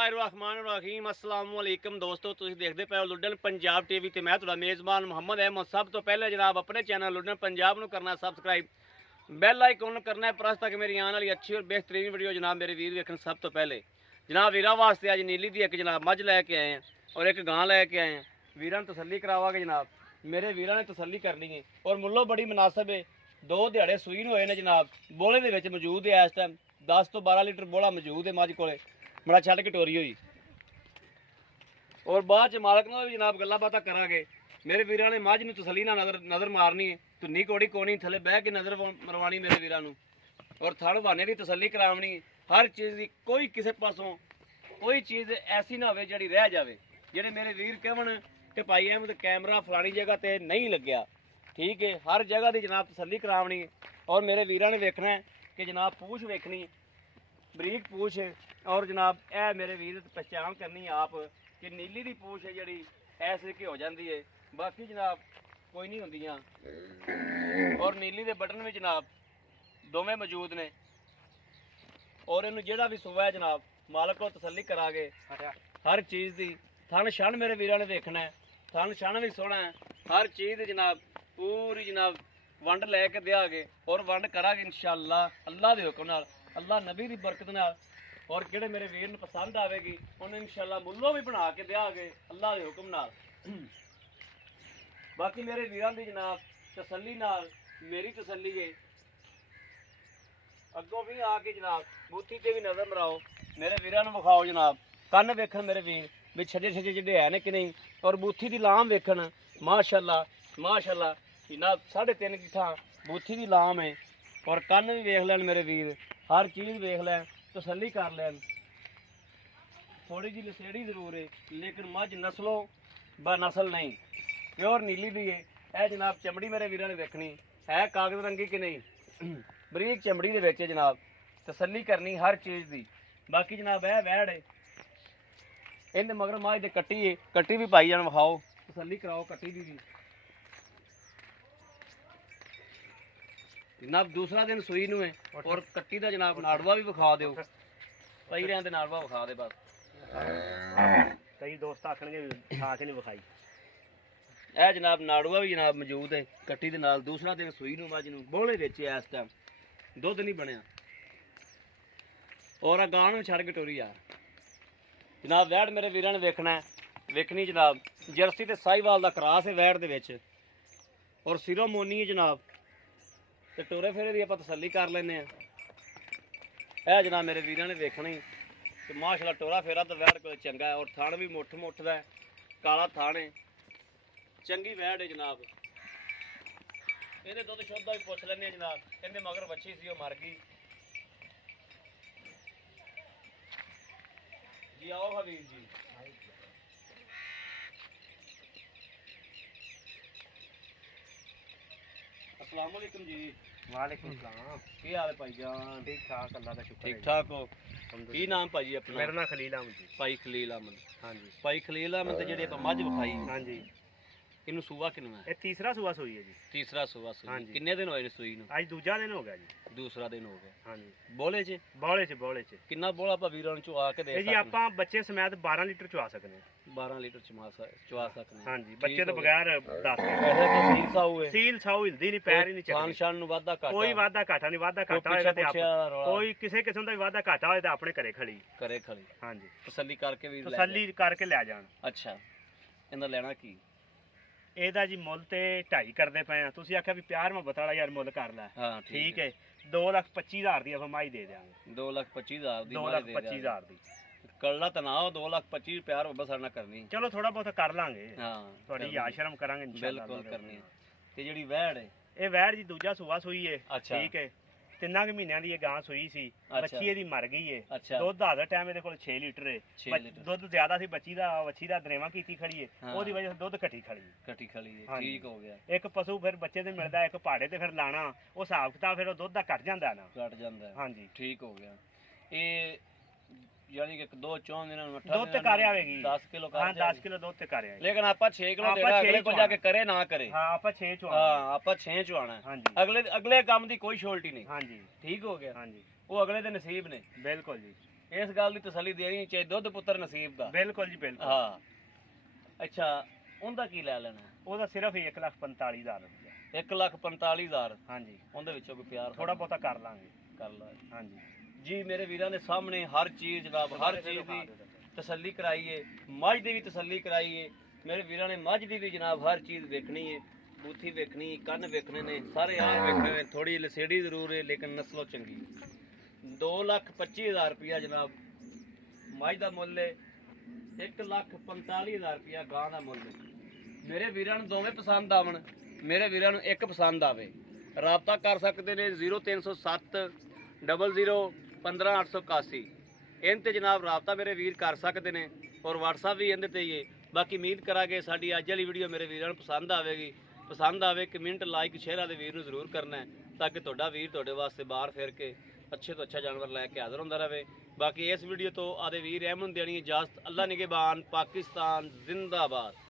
बिस्मिल्लाहिर्रहमानिर्रहीम अस्सलाम वालेकुम दोस्तों, तुसीं देखदे पे हो लुडन पंजाब टीवी ते मैं तुहाडा मेज़बान मुहम्मद अहमद। सब तो पहले जनाब अपने चैनल लुडन पंजाब नूं करना सब्सक्राइब, बैल आइकन करना है प्रेस ताकि मेरी आने वाली अच्छी और बेहतरीन वीडियो जनाब मेरे वीर वेखन। सब तो पहले जनाब वीरां वास्ते अज नीली दी एक जनाब मझ लैके आए हैं और एक गां लैके आए हैं। वीरां नूं तसल्ली करावांगे जनाब, मेरे वीरां ने तसल्ली करनी है और मुल्लों बड़ी मुनासिब है। 2 दिहाड़े सूई नूं होए ने जनाब, बोले दे विच मौजूद है। इस टाइम 10 तो 12 लीटर बोला मौजूद है मझ कोले, बड़ा छड़ के टोरी हुई और बाद च मालक नाल भी जनाब गल्लां बातां करांगे। मेरे वीरां ने मझ नूं तसल्ली नाल नज़र मारनी है, धुन्नी कोड़ी कोनी थले बह के नज़र मरवानी मेरे वीरां नूं और थड़ बहाने की तसल्ली करावनी। हर चीज़ की कोई किसी पासों कोई चीज़ ऐसी ना हो जी रह जाए। जेडे मेरे वीर कहन कि भाई अहमद कैमरा फलानी जगह ते नहीं लग्या, ठीक है, हर जगह की जनाब तसल्ली करावनी और मेरे वीरां ने वेखना है कि जनाब पूछ वेखनी बरीक पूछ और जनाब ए मेरे वीर पहचान करनी आप कि नीली की पूछ है जी ऐसे कि हो जाती है, बाकी जनाब कोई नहीं होंदियां। और नीली के बटन भी जनाब दोवें मौजूद ने और इनू जेड़ा भी सुबह है जनाब मालक को तसल्ली करांगे हर चीज़ की। थन छन मेरे वीरां ने देखना है, थन छन भी सोहना है, हर चीज़ जनाब पूरी जनाब वंड लैके देंगे और वंड करांगे इंशाअल्लाह अल्लाह के हुक्म नाल, अल्लाह नबी की बरकत नाल। और जेडे मेरे वीर नूं पसंद आवेगी उन्हें इंशाअल्लाह मुल्लों भी बना के देंगे अल्लाह के हुक्म नाल। बाकी मेरे वीरां दी जनाब तसल्ली नाल मेरी तसल्ली है। अगों भी आके जनाब बूथी ते भी नज़र मराओ, मेरे वीरां नूं विखाओ जनाब, कन्न वेखन मेरे वीर भी छजे छजे जिहड़े है ने कि नहीं, और बूथी दी लाम वेखन माशाअल्लाह माशाअल्लाह जनाब 3.5 गिठा बूथी दी लाम है और कन्न भी वेख लैन मेरे वीर, हर चीज़ वेख लैन तसल्ली कर लैन। थोड़ी जी लसेड़ी जरूर है लेकिन मझ नस्लों ब नस्ल नहीं, प्योर नीली दी है। यह जनाब चमड़ी मेरे वीरां ने वेखनी है कागज रंगी कि नहीं, बरीक चमड़ी दे विच जनाब तसल्ली करनी हर चीज़ की। बाकी जनाब यह वैड़ है इन्हें मगर मझ दे कट्टी है, कट्टी भी पाई जान विखाओ तसल्ली कराओ कट्टी की भी। जनाब दूसरा दिन सूई नूं है और कट्टी का जनाब नाड़वा भी विखा दो, पई रहन दे नाड़वा विखा दे बस। कई दोस्त आखणगे खा के नहीं विखाई। यह जनाब नाड़ुआ भी जनाब मौजूद है कट्टी दे नाल। दूसरा दिन सूई नूं मझ नूं बोले विच इस टाइम दुध नहीं बनया और गां नूं छड़ के टोरी यार जनाब। वैड़ मेरे वीरां ने वेखना है वेखनी जनाब, जर्सी ते साहिवाल दा क्रास है वैड़ दे विच और सिरों मोनी है जनाब, ते टोरे फेरे दी आपां तसल्ली कर लैने आ। यह जनाब मेरे वीरां ने वेखना ही कि माशाअल्लाह टोरा फेरा तो वैड़ कोल चंगा है और थान भी मुठ मुठ दा काला थान है, चंगी वैड़ है जनाब। ਇਹਦੇ ਦੁੱਧ ਸ਼ੁੱਧ ਦਾ ਵੀ ਪੁੱਛ ਲੈਂਦੇ ਆ ਜਨਾਬ, ਕਹਿੰਦੇ ਮਗਰ ਬੱਚੀ ਸੀ ਉਹ ਮਰ ਗਈ ਜੀ। ਆਓ ਹਬੀਬ ਜੀ, अस्सलाम वालेकुम जी। वालेकुम सलाम। की हाल है भाई जान? ठीक ठाक अल्लाह का शुक्र। ठीक ठाक हो? की नाम भाजी अपना? मेरा नाम खलील अहमद जी। भाई खलील अहमद। हाँ जी भाई खलील अहमद ਜਿਹੜੀ ਆਪਾਂ ਮੱਝ ਵਿਖਾਈ हाँ जी, ਇਹਨੂੰ ਸੂਆ ਕਿੰਨਾ ਹੈ? ये तीसरा सुबह सोई है जी। ਤੀਸਰਾ ਸੂਆ हाँ ਸੂਈ। जी। ਕਿੰਨੇ ਦਿਨ ਹੋਏ ਨੇ ਸੂਈ ਨੂੰ? आज दूजा दिन हो गया जी। ਦੂਸਰਾ ਦਿਨ ਹੋ ਗਿਆ। हाँ जी ਬੋਲੇ 'ਚ बौले च ਕਿੰਨਾ ਬੋਲਾ ਆਪਾਂ ਵੀਰਾਂ ਨੂੰ ਚੁਆ ਕੇ ਦੇ ये जी ਸਕਦੇ? ਆਪਾਂ ਬੱਚੇ ਸਮੇਤ 12 ਲੀਟਰ ਚਵਾ ਸਕਨੇ ਹਾਂ। 12 ਲੀਟਰ ਚੁਆ ਸਕਦੇ। हाँ जी ਬੱਚੇ ਤੋਂ ਬਗੈਰ 10 ਵੈਸੇ ਤਸੀਲ ਸਾਊ ਹੈ, ਸੀਲ ਛਾਉ ਹਿਲਦੀ ਨਹੀਂ, ਪੈਰ ਹੀ ਨਹੀਂ ਖਾਨ ਚੱਲਦੇ, ਸ਼ਾਨ ਨੂੰ ਵਾਧਾ ਘਾਟਾ ਕੋਈ ਵਾਧਾ ਘਾਟਾ ਨਹੀਂ। ਵਾਧਾ ਕੋਈ ਘਾਟਾ ਹੋਏਗਾ ਤੇ ਪੁੱਛਿਆ ਰੌਲਾ ਕੋਈ ਕਿਸੇ ਕਿਸਮ ਦਾ ਵੀ ਵਾਧਾ ਘਾਟਾ ਹੋਏ ਤਾਂ ਆਪਣੇ ਘਰੇ ਖੜੀ। ਕਰੇ ਖਲੀ हाँ जी ਤਸੱਲੀ ਕਰਕੇ ਵੀ ਲੈ ਤਸੱਲੀ ਕਰਕੇ ਲੈ ਜਾਣ। ਜਾਓ। ਅੱਛਾ ਇਹਦਾ ਲੈਣਾ ਕੀ? ਇਹਦਾ ਜੀ ਮੁੱਲ ਤੇ 2.5 ਕਰਦੇ ਪਏ ਆ। ਤੁਸੀਂ ਆਖਿਆ ਵੀ ਪਿਆਰ ਮੁਹੱਬਤ ਵਾਲਾ ਯਾਰ ਮੁੱਲ ਕਰ ਲੈ, ਹਾਂ ਠੀਕ ਹੈ 2,25,000 ਦੀ ਆਪਾਂ ਮਾਈ ਦੇ ਦਿਆਂਗੇ। 2,25,000 ਦੀ 2,25,000 ਦੀ ਕੱਲਾ ਤਾਂ ਨਾ 2,25,000 ਪਿਆਰ ਬੱਬਾ ਸਾਡੇ ਨਾਲ ਕਰਨੀ। ਚਲੋ ਥੋੜਾ ਬਹੁਤ ਕਰ ਲਾਂਗੇ, ਹਾਂ ਤੁਹਾਡੀ ਆਸ਼ਰਮ ਕਰਾਂਗੇ ਇਨਸ਼ਾਅੱਲਾ। ਬਿਲਕੁਲ ਕਰਨੀ ਹੈ। ਤੇ ਜਿਹੜੀ ਵਹਿੜ ਹੈ ਇਹ ਵੈੜ ਜੀ ਦੂਜਾ ਸੂਆ ਸੂਈ ਏ, ਅੱਛਾ। ਠੀਕ ਹੈ 3 ਮਹੀਨਿਆਂ ਦੀ ਇਹ ਗਾਂ ਸੂਈ ਸੀ, ਅੱਛਾ। ਬੱਚੀ ਇਹਦੀ ਮਰ ਗਈ ਏ। ਅੱਛਾ ਦੁੱਧ ਦਾ ਟਾਈਮ ਇਹਦੇ ਕੋਲ 6 ਲੀਟਰ ਏ, 6 ਲੀਟਰ ਦੁੱਧ ਜ਼ਿਆਦਾ ਸੀ ਬੱਚੀ ਦਾ ਦਰੇਵਾ ਕੀਤੀ ਖੜੀ ਏ, ਹਾਂ। ਉਹਦੀ ਵਜ੍ਹਾ ਤੋਂ ਦੁੱਧ ਘਟੀ ਖੜੀ ਏ। ਕਟੀ ਖਲੀ ਹੈ, ਹਾਂਜੀ। ਠੀਕ ਹੋ ਗਿਆ। ਇੱਕ ਪਸ਼ੂ ਫਿਰ ਬੱਚੇ ਤੇ ਮਿਲਦਾ, ਇੱਕ ਪਹਾੜੇ ਤੇ ਫਿਰ ਲਾਣਾ, ਉਹ ਹਿਸਾਬ ਕਿਤਾਬ ਫਿਰ ਉਹ ਦੁੱਧ ਦਾ ਘਟ ਜਾਂਦਾ ਨਾ। ਕੱਟ ਜਾਂਦਾ ਹੈ। ਹਾਂਜੀ ਠੀਕ ਹੋ ਗਿਆ। ਇਹ ਯਾਨੀ ਕਿ 2-4 ਦਿਨਾਂ ਨੂੰ ਦੁੱਧ ਤੇ ਕਰ ਆਵੇਗੀ 10 ਕਿਲੋ ਕਰ ਹਾਂ 10 ਕਿਲੋ ਦੁੱਧ ਤੇ ਕਰ ਆਵੇਗੀ। ਲੇਕਿਨ ਆਪਾਂ 6 ਕਿਲੋ ਆਪਾਂ ਦੇਣਾ, ਛੇ ਅਗਲੇ ਕੋਲ ਜਾ ਕੇ ਕਰੇ ਨਾ ਕਰੇ। ਹਾਂ ਆਪਾਂ 6 ਚੋਂ ਹਾਂ ਆਪਾਂ 6 ਚੁਆਣਾ ਹੈ। ਹਾਂਜੀ ਅਗਲੇ ਕੰਮ ਦੀ ਕੋਈ ਸ਼ੋਲਟੀ ਨਹੀਂ। ਹਾਂਜੀ ਠੀਕ ਹੋ ਗਿਆ। ਹਾਂਜੀ ਉਹ ਅਗਲੇ ਦੇ ਨਸੀਬ ਨੇ। ਬਿਲਕੁਲ ਜੀ। ਇਸ ਗੱਲ ਦੀ ਤਸੱਲੀ ਦੇਣੀ ਚਾਹੇ ਦੁੱਧ ਪੁੱਤਰ ਨਸੀਬ ਦਾ। ਬਿਲਕੁਲ ਜੀ ਬਿਲਕੁਲ। ਹਾਂ ਅੱਛਾ, ਉਹਦਾ ਕੀ ਲੈ ਲੈਣਾ? ਉਹਦਾ ਸਿਰਫ 1,45,000 ਰੁਪਏ। 1,45,000। ਹਾਂਜੀ, ਉਹਦੇ ਵਿੱਚੋਂ ਕੋਈ ਪਿਆਰ ਥੋੜਾ ਬਹੁਤਾ ਕਰ ਲਾਂਗੇ। ਕਰ ਲਾ ਹਾਂਜੀ ਜੀ। ਮੇਰੇ ਵੀਰਾਂ ਦੇ ਸਾਹਮਣੇ ਹਰ ਚੀਜ਼ ਜਨਾਬ, ਹਰ ਚੀਜ਼ ਦੀ ਤਸੱਲੀ ਕਰਾਈਏ, ਮੱਝ ਦੀ ਵੀ ਤਸੱਲੀ ਕਰਾਈਏ। ਮੇਰੇ ਵੀਰਾਂ ਨੇ ਮੱਝ ਦੀ ਵੀ ਜਨਾਬ ਹਰ ਚੀਜ਼ ਵੇਖਣੀ ਹੈ, ਬੂਥੀ ਵੇਖਣੀ, ਕੰਨ ਵੇਖਣੇ ਨੇ, ਸਾਰੇ ਆਮ ਵੇਖਣੇ ਨੇ। ਥੋੜੀ ਲਸੇੜੀ ਜ਼ਰੂਰ ਹੈ ਲੇਕਿਨ ਨਸਲੋਂ ਚੰਗੀ। 2,25,000 ਰੁਪਇਆ ਜਨਾਬ ਮੱਝ ਦਾ ਮੁੱਲ ਹੈ। 1,45,000 ਰੁਪਇਆ ਗਾਂ ਦਾ ਮੁੱਲ ਹੈ। ਮੇਰੇ ਵੀਰਾਂ ਨੂੰ ਦੋਵੇਂ ਪਸੰਦ ਆਵਣ, ਮੇਰੇ ਵੀਰਾਂ ਨੂੰ ਇੱਕ ਪਸੰਦ ਆਵੇ, ਰਾਬਤਾ ਕਰ ਸਕਦੇ ਨੇ 0307 00 15 881। ਇਹਨਾਂ ਤੇ ਜਨਾਬ ਰਾਬਤਾ ਮੇਰੇ ਵੀਰ ਕਰ ਸਕਦੇ ਨੇ, ਔਰ WhatsApp ਵੀ ਇਹਦੇ ਤੇ ਹੀ ਹੈ। ਬਾਕੀ ਉਮੀਦ ਕਰਾਂਗੇ ਸਾਡੀ ਅੱਜ ਵਾਲੀ ਵੀਡੀਓ ਮੇਰੇ ਵੀਰਾਂ ਨੂੰ ਪਸੰਦ ਆਵੇਗੀ। ਪਸੰਦ ਆਵੇ ਕਮੈਂਟ ਲਾਈਕ ਸ਼ੇਅਰ ਦੇ ਵੀਰ ਨੂੰ ਜ਼ਰੂਰ ਕਰਨਾ ਹੈ, ਤਾਂ ਕਿ ਤੁਹਾਡਾ ਵੀਰ ਤੁਹਾਡੇ ਵਾਸਤੇ ਬਾਹਰ ਫਿਰ ਕੇ ਅੱਛੇ ਤੋਂ ਅੱਛਾ ਜਾਨਵਰ ਲੈ ਕੇ ਹਾਜ਼ਰ ਹੁੰਦਾ ਰਹੇ। ਬਾਕੀ ਇਸ ਵੀਡੀਓ ਤੋਂ ਆਦੇ ਵੀਰ ਅਹਿਮਦ ਦੇਣੀ ਇਜਾਜ਼ਤ। ਅੱਲਾ ਨਿਗਹਿਬਾਨ। ਪਾਕਿਸਤਾਨ ਜ਼ਿੰਦਾਬਾਦ।